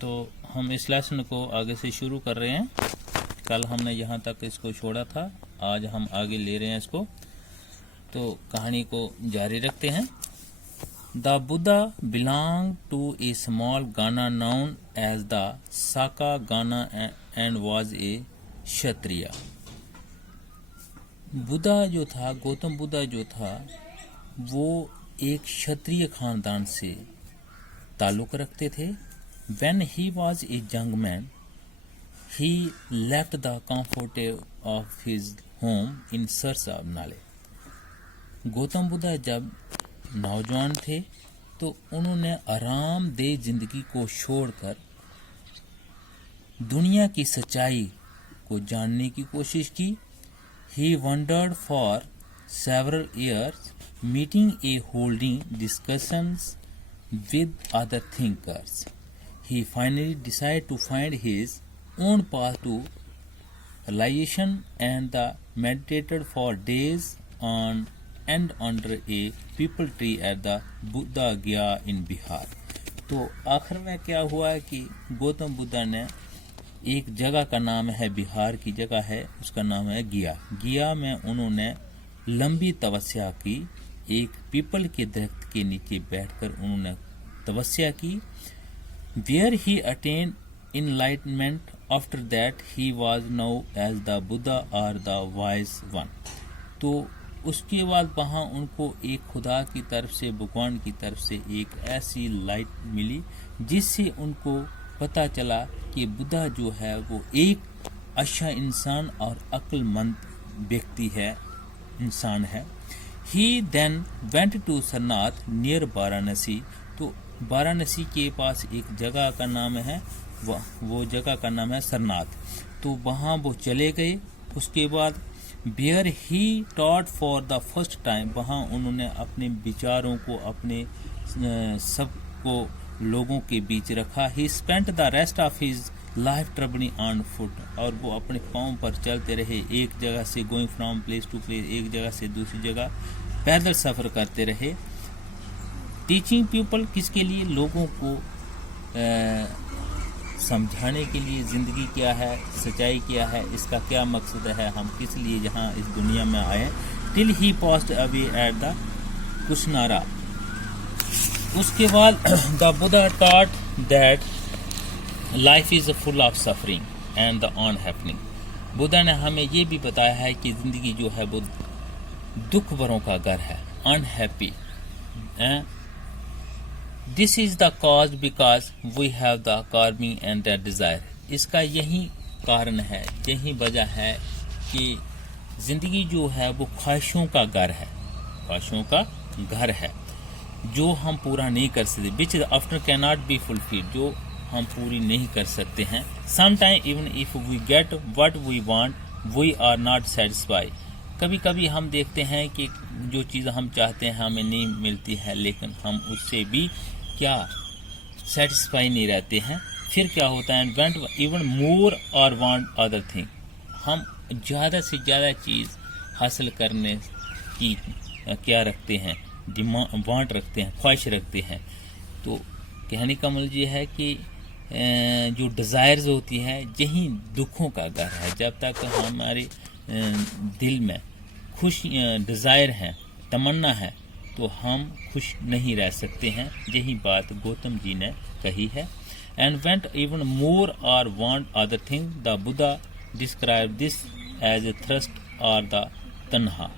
तो हम इस लेसन को आगे से शुरू कर रहे हैं। कल हमने यहाँ तक इसको छोड़ा था, आज हम आगे ले रहे हैं इसको। तो कहानी को जारी रखते हैं। The Buddha belong to a small gana known as the Saka gana and was a Kshatriya. Buddha जो था, गौतम बुद्धा जो था, वो एक क्षत्रिय खानदान से ताल्लुक रखते थे। When he was a young man, he left the comfort of his home in search of knowledge। Gautam Buddha जब नौजवान थे तो उन्होंने आरामदेह जिंदगी को छोड़कर दुनिया की सच्चाई को जानने की कोशिश की। He wandered for several years, meeting and holding discussions with other thinkers। He finally decided to find his own path to realization and meditated for days on end under a peepal tree at the Buddha Gaya in Bihar। तो आखिर में क्या हुआ कि गौतम बुद्धा ने एक जगह का नाम है, बिहार की जगह है, उसका नाम है गया। गया में उन्होंने लंबी तपस्या की। एक पीपल के दरख्त के नीचे बैठकर उन्होंने तपस्या की। Where he attained enlightenment, after that he was known as the Buddha or the Wise One। तो उसके बाद वहाँ उनको एक खुदा की तरफ से, भगवान की तरफ से एक ऐसी लाइट मिली जिससे उनको पता चला कि बुद्धा जो है वो एक अच्छा इंसान और अक्लमंद व्यक्ति है, इंसान है। He then went to Sarnath near Varanasi. तो वाराणसी के पास एक जगह का नाम है, वो जगह का नाम है सरनाथ। तो वहाँ वो चले गए। उसके बाद where he taught for the first time, वहाँ उन्होंने अपने विचारों को, अपने सबको लोगों के बीच रखा। ही spent the rest of his life travelling on foot, और वो अपने पाँव पर चलते रहे, एक जगह से going from place to place, एक जगह से दूसरी जगह पैदल सफ़र करते रहे। टीचिंग पीपल, किसके लिए? लोगों को समझाने के लिए ज़िंदगी क्या है, सच्चाई क्या है, इसका क्या मकसद है, हम किस लिए यहाँ इस दुनिया में आए। Till he passed away at the Kushinara. उसके बाद the Buddha taught that life is full of suffering and the unhappiness. Buddha ने हमें ये भी बताया है कि ज़िंदगी जो है वो दुख भरों का घर है, unhappy. This is the cause because we have the craving and the desire. इसका यही कारण है, यही वजह है कि ज़िंदगी जो है वो ख्वाहिशों का घर है, ख्वाहिशों का घर है जो हम पूरा नहीं कर सकते। Which after can not be fulfilled, जो हम पूरी नहीं कर सकते हैं। Sometime even if we get what we want we are not satisfied. कभी कभी हम देखते हैं कि जो चीज़ हम चाहते हैं हमें नहीं मिलती है, लेकिन हम उससे भी क्या सेटिस्फाई नहीं रहते हैं। फिर क्या होता है? वेंट इवन मोर और वांट अदर थिंग। हम ज़्यादा से ज़्यादा चीज़ हासिल करने की क्या रखते हैं? वांट रखते हैं, ख्वाहिश रखते हैं। तो कहने का मतलब ये है कि जो डिज़ायर्स होती है यही दुखों का घर है। जब तक हमारे दिल में खुश डिज़ायर है, तमन्ना है, तो हम खुश नहीं रह सकते हैं। यही बात गौतम जी ने कही है। एंड वेंट इवन मोर और want other thing, the Buddha describe this as a thirst और the tanha.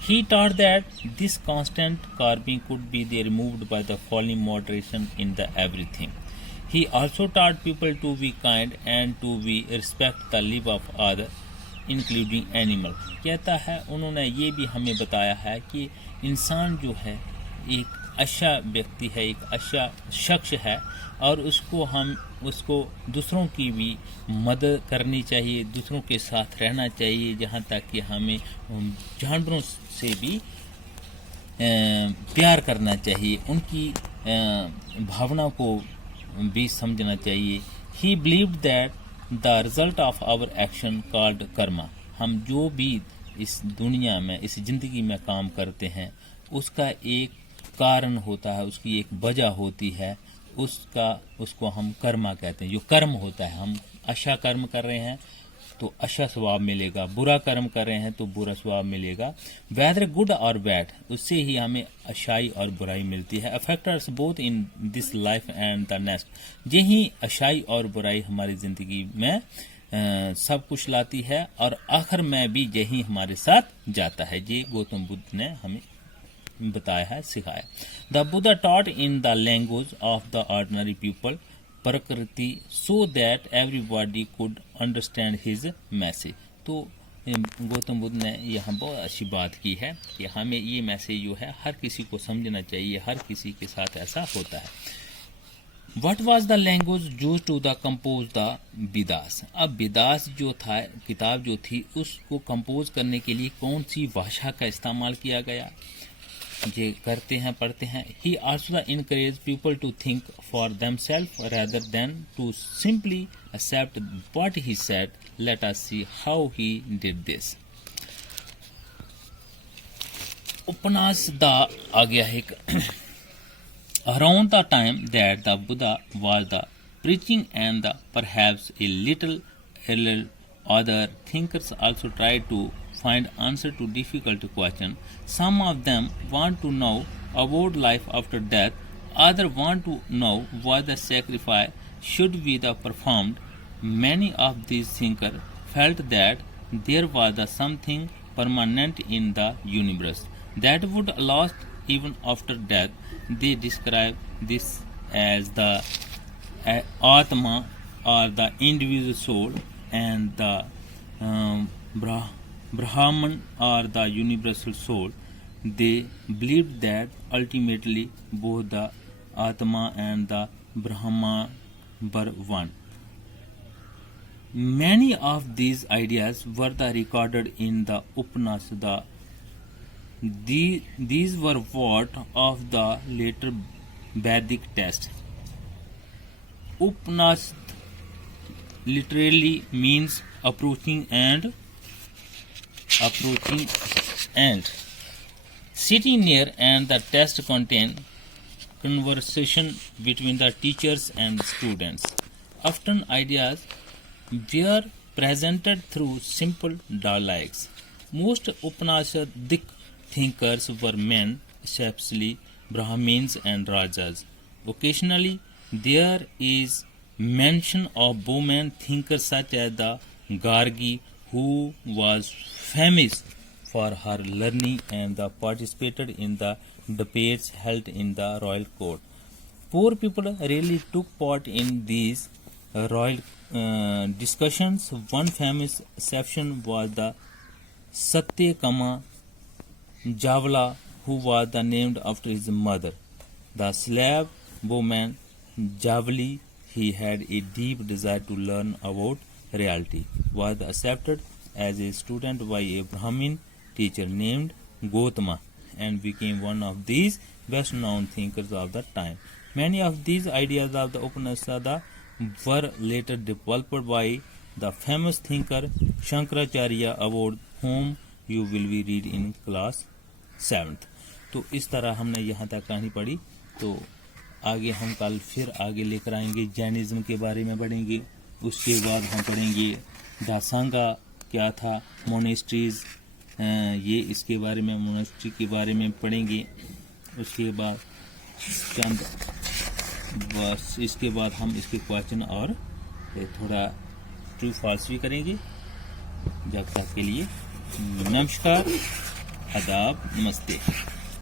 He taught that this constant craving could be they removed by the following moderation in the everything. He also taught people to be kind and to be respect the live of other including animal. कहता है उन्होंने ये भी हमें बताया है कि इंसान जो है एक अच्छा व्यक्ति है, एक अच्छा शख्स है, और उसको दूसरों की भी मदद करनी चाहिए, दूसरों के साथ रहना चाहिए, जहाँ तक कि हमें जानवरों से भी प्यार करना चाहिए, उनकी भावना को भी समझना चाहिए। He believed that the result of our action called karma. हम जो भी इस दुनिया में, इस जिंदगी में काम करते हैं, उसका एक कारण होता है, उसकी एक वजह होती है, उसको हम कर्मा कहते हैं। जो कर्म होता है, हम अच्छा कर्म कर रहे हैं तो अच्छा स्वभाव मिलेगा, बुरा कर्म कर रहे हैं तो बुरा स्वभाव मिलेगा। वेदर गुड और बैड, उससे ही हमें अच्छाई और बुराई मिलती है। Affects both in this life and the next, यही अच्छाई और बुराई हमारी जिंदगी में सब कुछ लाती है और आखिर में भी यही हमारे साथ जाता है। ये गौतम बुद्ध ने हमें बताया है, सिखाया। The Buddha taught in the language of the ordinary people Prakrit so that everybody could understand his message. तो गौतम बुद्ध ने यहाँ बहुत अच्छी बात की है कि हमें ये मैसेज जो है हर किसी को समझना चाहिए, हर किसी के साथ ऐसा होता है। What was the language used to the compose the Vedas? अब वेदास जो था, किताब जो थी, उसको कंपोज करने के लिए कौन सी भाषा का इस्तेमाल किया गया, ये करते हैं, पढ़ते हैं। He also encouraged people to think for themselves rather than to simply accept what he said. Let us see how he did this. उपन्यास दा आ गया है। Around the time that the Buddha was the preaching and perhaps a little other thinkers also tried to find answer to difficult questions. Some of them want to know about life after death. Others want to know why the sacrifice should be performed. Many of these thinkers felt that there was something permanent in the universe that would last even after death. They describe this as the Atma or the individual soul, and the Brahman or the universal soul. They believed that ultimately both the Atma and the Brahman were one. Many of these ideas were recorded in the Upanishad. These were part of the later Vedic text. Upanishad literally means approaching and sitting near, and the text contained conversation between the teachers and students. Often ideas were presented through simple dialogues. Most Upanishadic thinkers were men, especially Brahmins and Rajas. Occasionally, there is mention of women thinkers such as the Gargi, who was famous for her learning and participated in the debates held in the royal court. Poor people rarely took part in these royal discussions. One famous exception was the Satyakama Javala, who was named after his mother. The slave woman Javali, he had a deep desire to learn about reality, was accepted as a student by a Brahmin teacher named Gautama and became one of these best known thinkers of the time. Many of these ideas of the Upanishad were later developed by the famous thinker Shankaracharya, about whom you will be read in class 7th. तो इस तरह हमने यहाँ तक कहानी पढ़ी। तो आगे हम कल फिर आगे लेकर आएंगे, जैनिज्म के बारे में पढ़ेंगे। उसके बाद हम पढ़ेंगे दासांगा क्या था, मोनेस्ट्रीज, ये इसके बारे में, मोनेस्ट्री के बारे में पढ़ेंगे। उसके बाद चंद बस इसके बाद हम इसके क्वेश्चन और थोड़ा ट्रू फॉल्स भी करेंगे। जब तक के लिए नमस्कार, आदाब, नमस्ते।